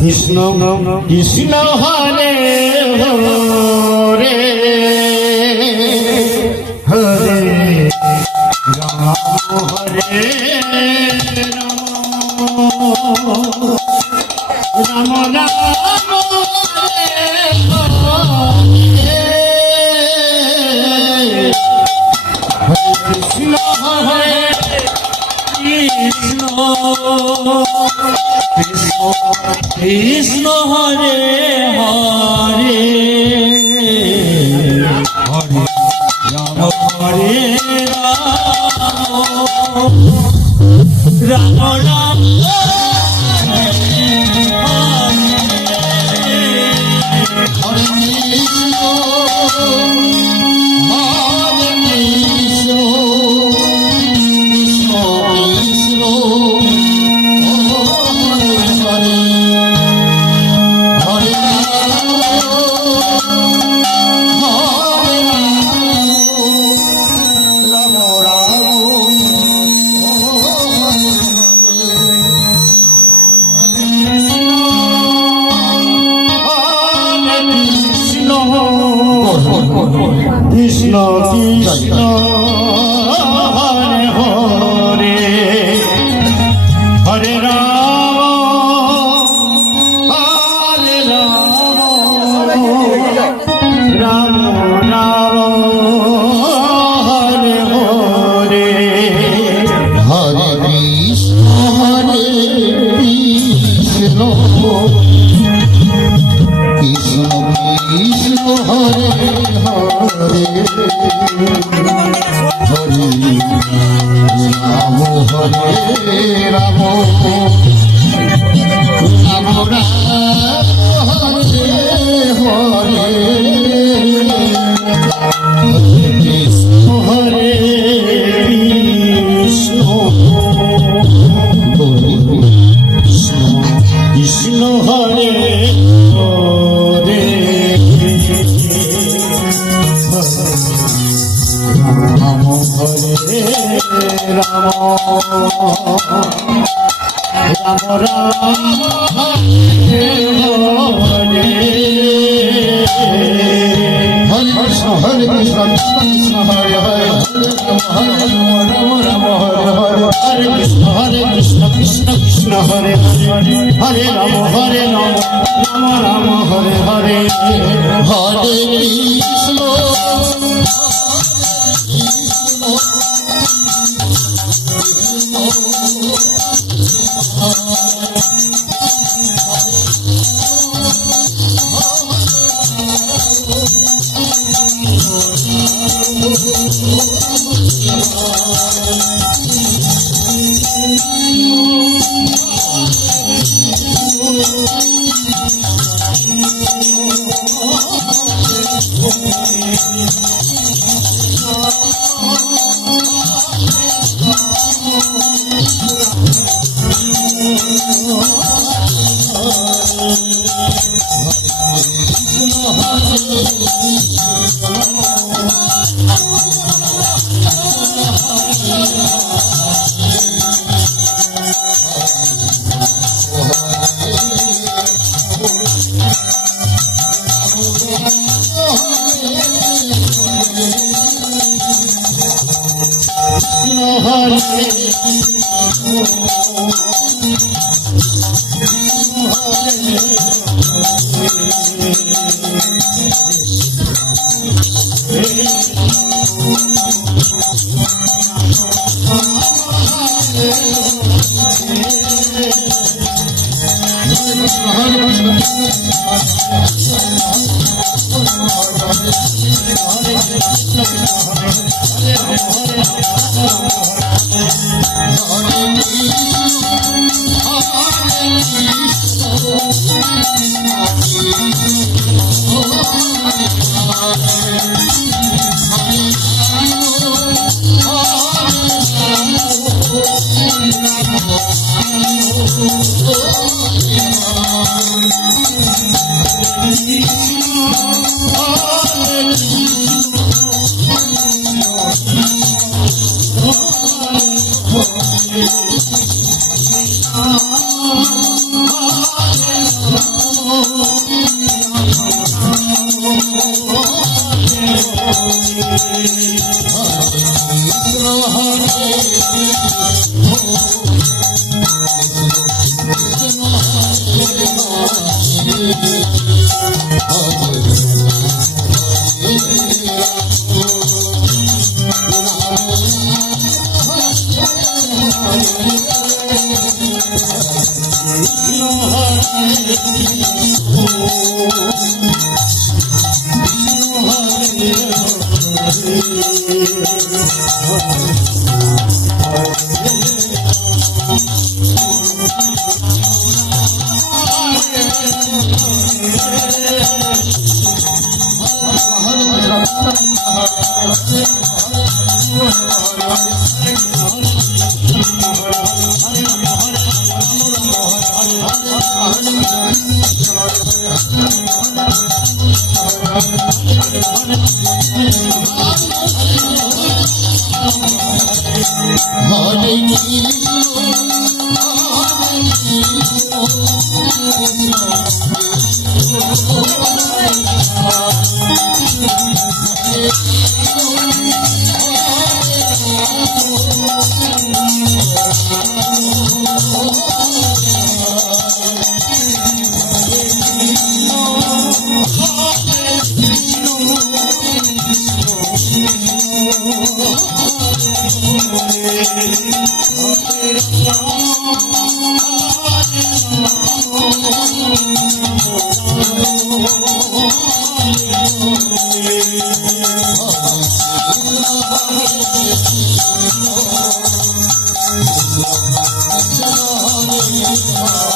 Krishna Krishna Hare Hare Hare Ram Hare Ram Ram Ram Krishna Hare Krishna Krishna Hare Hare Hare Ram Hare Ram Ram Ram Krishna Krishna Hare Hare Hare Ram Ram Ram Hare Hare Hare Krishna Hare Krishna Krishna Krishna Hare Hare Hare Ram Hare Ram Ram Ram Hare Hare Krishna Hare Krishna Hare Krishna Krishna Hare Hare Ram Hare Ram Ram Ram Hare Hare Krishna Hare Krishna Krishna Krishna Hare Hare Ram Ram Hare Hare Hare Krishna Krishna Krishna Hare Hare Hare Ram Ram Ram Hare Hare Hare Krishna Oh Hare